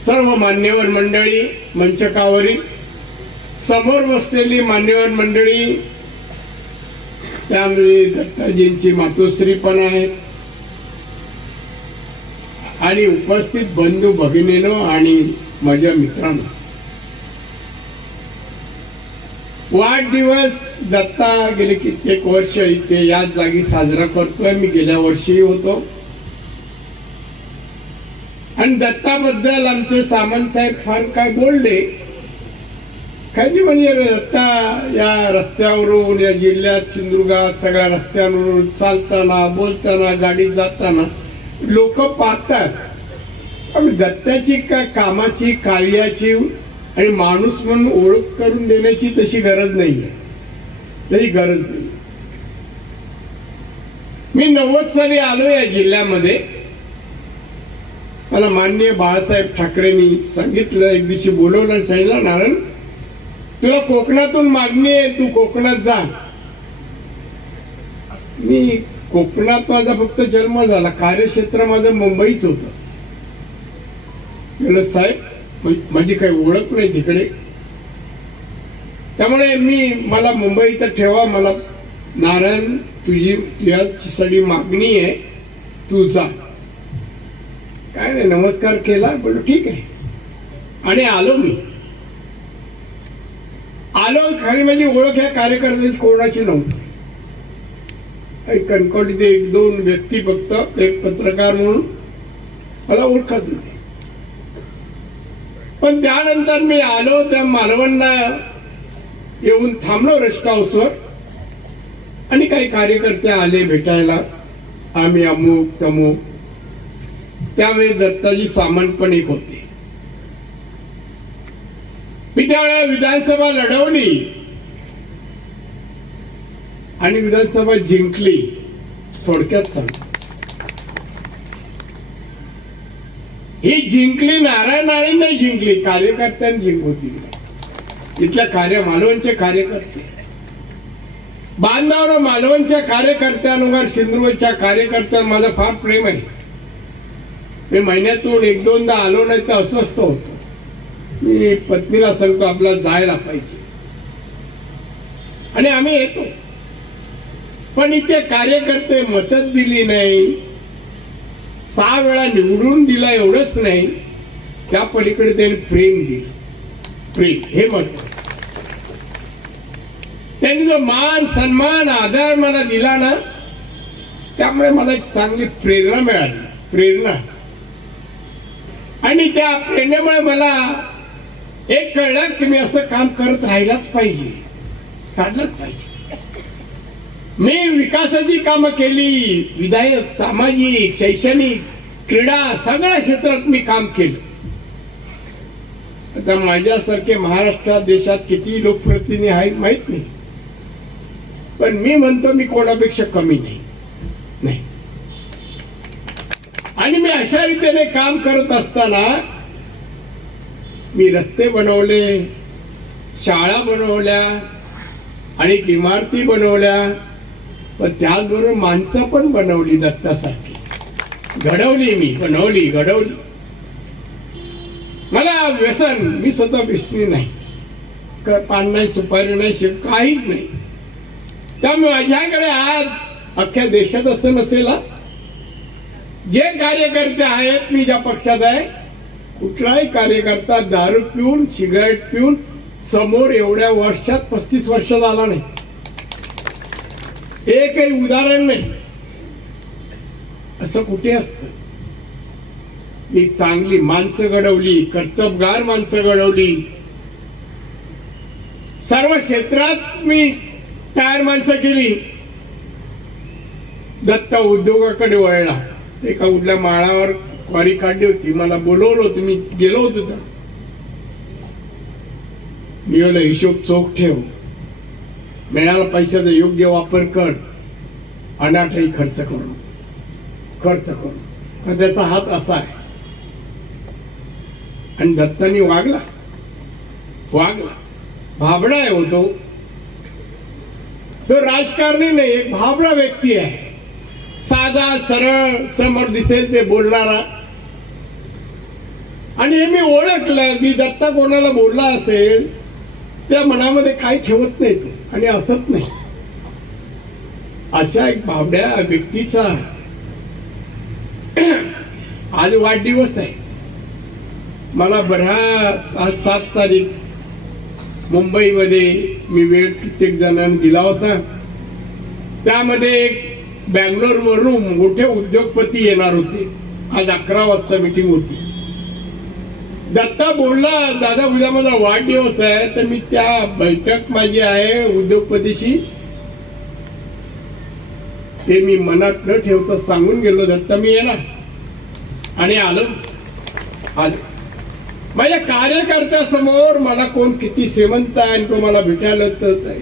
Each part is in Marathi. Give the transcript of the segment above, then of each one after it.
सर्व मान्यवर मंडळी, मंचकावरील समोर बसलेली मान्यवर मंडळी, त्यामुळे दत्ताजींची मातोश्री पण आहेत आणि उपस्थित बंधू भगिनीनो आणि माझ्या मित्रांनो, वाढदिवस दत्ता गेले कित्येक वर्ष इथे याच जागी साजरा करतोय. मी गेल्या वर्षी होतो आणि दत्ताबद्दल आमचे सामंत साहेब फार काय बोलले. काही म्हणजे दत्ता या रस्त्यावरून, या जिल्ह्यात सिंधुदुर्गात सगळ्या रस्त्यांवरून चालताना, बोलताना, गाडीत जाताना लोक पाहतात. पण दत्ताची काय कामाची, कार्याची आणि माणूस म्हणून ओळख करून देण्याची तशी गरज नाहीये, तरी गरज नाही. मी 90 साली आलो या जिल्ह्यामध्ये. मला माननीय बाळासाहेब ठाकरेंनी सांगितलं, एक दिवशी बोलवलं आणि सांगितलं, नारायण तुला कोकणातून मागणी आहे, तू कोकणात जा. मी कोकणात माझा फक्त जन्म झाला, कार्यक्षेत्र माझं मुंबईच होतं. म्हणलं साहेब माझी काही ओळख नाही तिकडे, त्यामुळे मला मुंबईत ठेवा. मला नारायण तुझी सगळी मागणी आहे, तू जा. काय नाही, नमस्कार केला, बोललो ठीक आहे. आणि आलो. मी आलो, खरी माझी ओळख या कार्यकर्त्याची कोणाची नव्हती. कणकवलीत 1-2 व्यक्ती फक्त, एक पत्रकार म्हणून मला ओळखत होते. पण त्यानंतर मी आलो, त्या मालवणला येऊन थांबलो रेस्ट हाऊसवर आणि काही कार्यकर्ते आले भेटायला. आम्ही अमुक तमुक. त्यावेळी दत्ताजी सामंत पण एक होते. मी त्यावेळेला विधानसभा लढवली आणि विधानसभा जिंकली. थोडक्यात सांगतो, ही जिंकली नारायण नाही जिंकली, कार्यकर्त्यांनी जिंकवली. इथल्या मालवणचे कार्यकर्ते, बांधावर मालवणच्या कार्यकर्त्यांवर, सिंधुदुर्गच्या कार्यकर्त्यांवर माझं फार प्रेम आहे. मी महिन्यातून 1-2दा आलो नाही तर अस्वस्थ होतो. मी पत्नीला सांगतो आपल्याला जायला पाहिजे आणि आम्ही येतो. पण इथे कार्यकर्ते मदत दिली नाही, 6 वेळा निवडून दिला एवढंच नाही, त्या पलीकडे त्यांनी प्रेम दिलं. प्रेम हे महत्व. त्यांनी जो मान सन्मान आदर मला दिला ना, त्यामुळे मला एक चांगली प्रेरणा मिळाली. प्रेरणा. आणि त्या प्रेरणेमुळे मला एक कळलं की मी असं काम करत राहिलाच पाहिजे, काढलंच पाहिजे. मी विकासाची कामं केली, विधायक, सामाजिक, शैक्षणिक, क्रीडा सगळ्या क्षेत्रात मी काम केलं. आता माझ्यासारखे महाराष्ट्रात, देशात किती लोकप्रतिनिधी आहेत माहित नाही, पण मी म्हणतो मी कोणापेक्षा कमी नाही. आणि मी अशा रीतीने काम करत असताना मी रस्ते बनवले, शाळा बनवल्या, अनेक इमारती बनवल्या, पण त्याचबरोबर माणसं पण बनवली. दत्तासारखी घडवली, मी घडवली. मला व्यसन, मी स्वतः व्यसनी नाही, पान नाही, सुपारी नाही, काहीच नाही. त्यामुळे माझ्याकडे आज अख्ख्या देशात असं नसेल, जे कार्यकर्ते आहेत, मी ज्या पक्षात आहे, कुठलाही कार्यकर्ता दारू पिऊन, सिगारेट पिऊन समोर एवढ्या वर्षात 35 वर्ष झाला नाही. एकही उदाहरण नाही. असं कुठे असतं? मी चांगली माणसं घडवली, कर्तबगार माणसं घडवली. सर्व क्षेत्रात मी तयार माणसं केली. दत्ता उद्योगाकडे वळला. एका उडल्या माळावर क्वारी काढली होती, मला बोलवलं होतं, मी गेलो होतो. तर मी बोललो हिशोब चोख ठेव, मिळाला पैशाचा योग्य वापर कर, अनाठाई खर्च करू. त्याचा हात असा आहे. आणि दत्तानी वागला. भाबडा आहे होतो, तो राजकारणी नाही, एक भावना व्यक्ती आहे, साधा सरळ समोर दिसेल ते बोलणारा. आणि हे मी ओळखलं की दत्ता कोणाला बोलला असेल त्या मनामध्ये काही ठेवत नाही तो आणि असत नाही. अशा एक भावड्या व्यक्तीचा आज वाढदिवस आहे. मला बराच आज 7 तारीख मुंबईमध्ये मी वेळ कित्येक जणांनी दिला होता. त्यामध्ये एक बँगलोर वरून मोठे उद्योगपती येणार होते. आज 11 वाजता मीटिंग होती. दत्ता बोलला, दादा उद्या माझा वाढदिवस आहे तर मी त्या बैठक माझी आहे उद्योगपतीशी ते मी मनात न ठेवता सांगून गेलो, दत्ता मी येणार. आणि आलो. माझ्या कार्यकर्त्यासमोर मला कोण किती श्रीमंत आहे आणि तो मला भेटायला येत आहे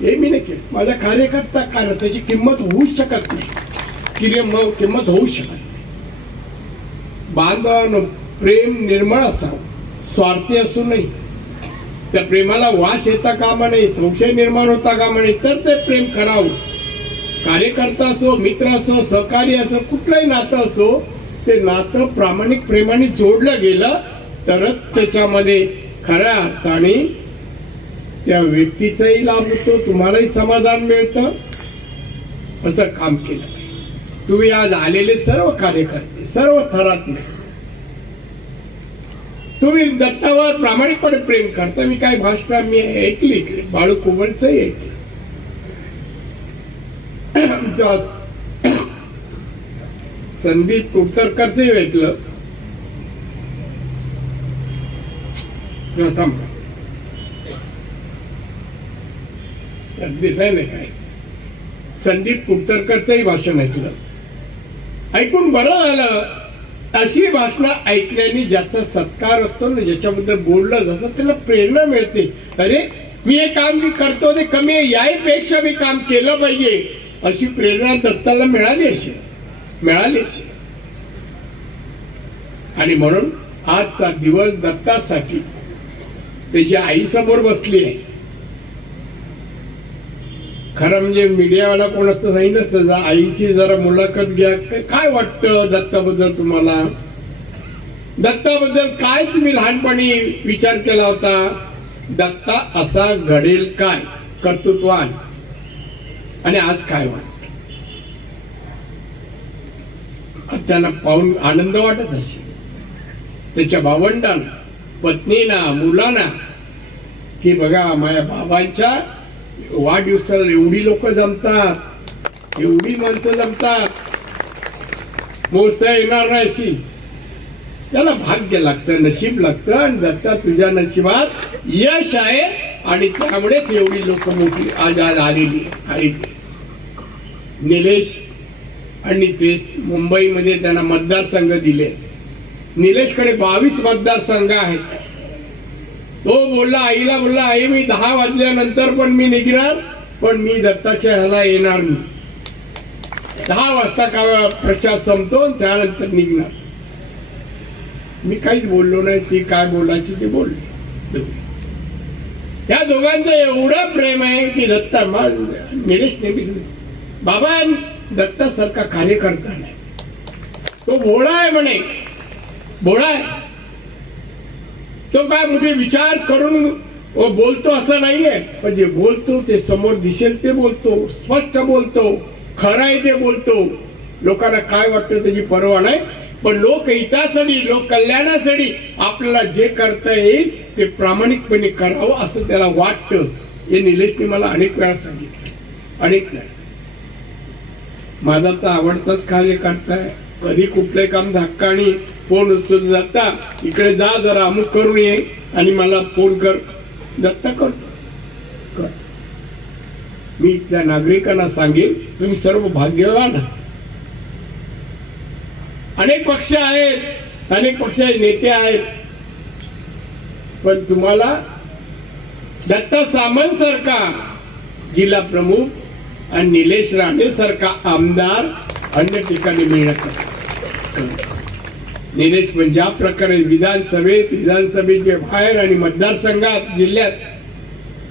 हे मी नाही केलं. माझा कार्यकर्ता काय त्याची किंमत होऊच शकत नाही, किंमत होऊ शकत नाही. बांधवानं प्रेम निर्मळ असावं, स्वार्थी असू नये. त्या प्रेमाला वास येता कामा नये, संशय निर्माण होता कामा नये, तर ते प्रेम करावं. कार्यकर्ता असो, मित्र असो, सहकारी असो, कुठलंही नातं असो, ते नातं प्रामाणिक प्रेमाने जोडलं गेलं तरच त्याच्यामध्ये खऱ्या अर्थाने त्या व्यक्तीचाही लाभ होतो, तुम्हालाही समाधान मिळतं. असं काम केलं. तुम्ही आज आलेले सर्व कार्यकर्ते, सर्व थरातले, तुम्ही दत्तावर प्रामाणिकपणे प्रेम करता. मी काय भाषण मी ऐकली, बाळू कुबलचंही ऐकलं. संदीप कुडतरकरचंही ऐकलं. संदीप कुडतरकरचंही भाषण ऐकलं. ऐकून बरं झालं. अशी भाषणं ऐकल्याने ज्याचा सत्कार असतो ना, ज्याच्याबद्दल बोललं जातं त्याला प्रेरणा मिळते. अरे मी हे काम मी करतो ते कमी आहे, याहीपेक्षा मी काम केलं पाहिजे अशी प्रेरणा दत्ताला मिळाली अशी. आणि म्हणून आजचा दिवस दत्तासाठी त्याची आई समोर बसली आहे. खरं म्हणजे मीडियावाला कोण असतं नाही नसतं. आईची जरा मुलाखत घ्या, काय वाटतं दत्ताबद्दल तुम्हाला, दत्ताबद्दल काय तुम्ही लहानपणी विचार केला होता, दत्ता असा घडेल काय कर्तृत्वान, आणि आज काय वाटतं. त्यांना पाहून आनंद वाटत असेल, त्याच्या भावंडांना, पत्नीना, मुलांना, की बघा माझ्या बाबांच्या वाढदिवसाला एवढी लोक जमतात, एवढी माणसं जमतात, मोजता येणार नाही अशी. त्याला भाग्य लागतं, नशीब लागतं. आणि दत्ता तुझ्या नशिबात यश आहे आणि त्यामुळेच एवढी लोक मोठी आज आलेली आहेत. निलेश आणि नितेश मुंबईमध्ये त्यांना मतदारसंघ दिले. निलेशकडे 22 मतदारसंघ आहेत. तो बोलला, आईला बोलला, आई मी 10 वाजल्यानंतर पण मी निघणार, पण मी दत्ताच्या ह्याला येणार नाही. 10 वाजता का प्रचार संपतो त्यानंतर निघणार. मी काहीच बोललो नाही. ती काय बोलायची ते बोलले. या दोघांचं एवढं प्रेम आहे की दत्ता निलेश नेहमीच बाबा दत्तासारखा कार्यकर्ता नाही. तो भोळा आहे म्हणे, भोळा आहे. तो काय मोठे विचार करून बोलतो असं नाहीये, पण जे बोलतो ते समोर दिसेल ते बोलतो, स्पष्ट बोलतो, खरं आहे ते बोलतो. लोकांना काय वाटतं त्याची पर्वा नाही, पण लोकहितासाठी, लोक कल्याणासाठी आपल्याला जे करता येईल ते प्रामाणिकपणे करावं असं त्याला वाटतं. हे निलेशने मला अनेक वेळा सांगितलं, अनेक वेळा. माझा तर आवडताच कार्यकर्ता आहे. कधी कुठले काम धक्कानी फोन उचलून जाता, इकडे जा जरा अमुक करून ये आणि मला फोन कर, दत्ता करतो. मी त्या नागरिकांना सांगेन तुम्ही सर्व भाग्यवान आहात. अनेक पक्ष आहेत, अनेक पक्षाचे नेते आहेत, पण तुम्हाला दत्ता सामंत सारखा जिल्हा प्रमुख आणि निलेश राणे सारखा आमदार अन्य ठिकाणी मिळत नाही. निलेश पण ज्या प्रकारे विधानसभेचे बाहेर आणि मतदारसंघात, जिल्ह्यात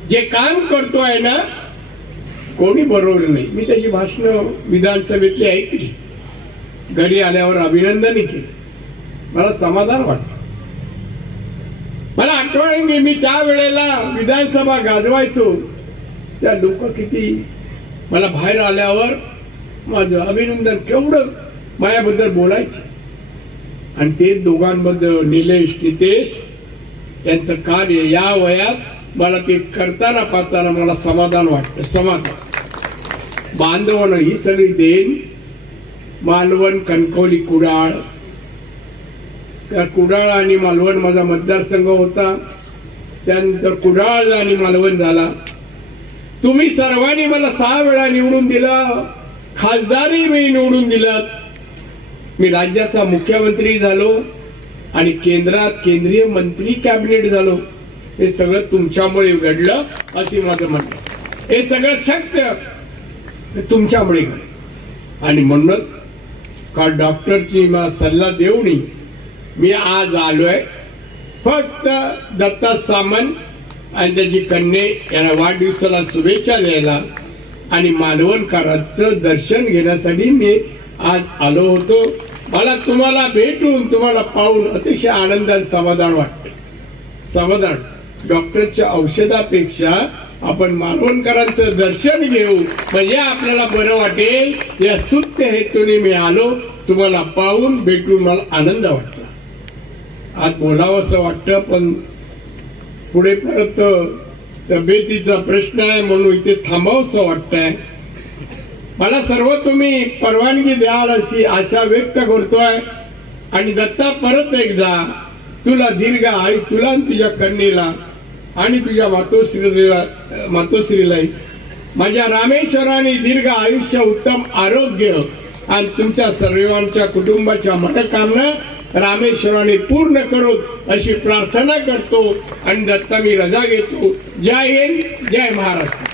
जे काम करतोय ना, कोणी बरोबर नाही. मी त्याची भाषणं विधानसभेतली ऐकली, घरी आल्यावर अभिनंदनही केलं. मला समाधान वाटलं. मला आठवण आहे मी त्या वेळेला विधानसभा गाजवायचो, त्या लोक किती मला बाहेर आल्यावर माझं अभिनंदन केवढं माझ्याबद्दल बोलायचं. आणि ते दोघांबद्दल निलेश नितेश यांचं कार्य या वयात मला ते करताना पाहताना मला समाधान वाटतं. समाधान बांधवणं ही सगळी देण. मालवण कणकवली कुडाळ, त्या कुडाळ आणि मालवण माझा मतदारसंघ होता. त्यानंतर कुडाळ आणि मालवण झाला. तुम्ही सर्वांनी मला 6 वेळा निवडून दिलं, खासदारही मी निवडून दिलं. मी राज्याचा मुख्यमंत्री झालो आणि केंद्रात केंद्रीय मंत्री कॅबिनेट झालो. हे सगळं तुमच्यामुळे घडलं अशी माझं म्हणणं. हे सगळं शक्य तुमच्यामुळे घडलं. आणि म्हणूनच काल डॉक्टरची मला सल्ला देऊन मी आज आलोय. फक्त दत्ता सामंत आणि त्याची कन्या यांना वाढदिवसाला शुभेच्छा द्यायला आणि मालवणकरांचं दर्शन घेण्यासाठी मी आज आलो होतो. मला तुम्हाला भेटून तुम्हाला पाहून अतिशय आनंद आणि समाधान वाटतं. समाधान डॉक्टरच्या औषधापेक्षा आपण मालवणकरांचं दर्शन घेऊ म्हणजे आपल्याला बरं वाटेल. या स्तुत्य हेतूने मी आलो. तुम्हाला पाहून भेटून मला आनंद वाटला. आज बोलावं असं वाटतं, पण पुढे परत तब्येतीचा प्रश्न आहे म्हणून इथे थांबावंसं वाटतंय. मला सर्व तुम्ही परवानगी द्याल अशी आशा व्यक्त करतोय. आणि दत्ता परत एकदा तुला दीर्घ आयु, तुला तुझ्या कन्येला आणि तुझ्या मातोश्रीला माझ्या रामेश्वराने दीर्घ आयुष्य, उत्तम आरोग्य आणि तुमच्या सर्वांच्या कुटुंबाच्या मनोकामना रामेश्वराने पूर्ण करो अशी प्रार्थना करतो. आणि दत्ता मी रजा घेतो. जय हिंद, जय महाराष्ट्र.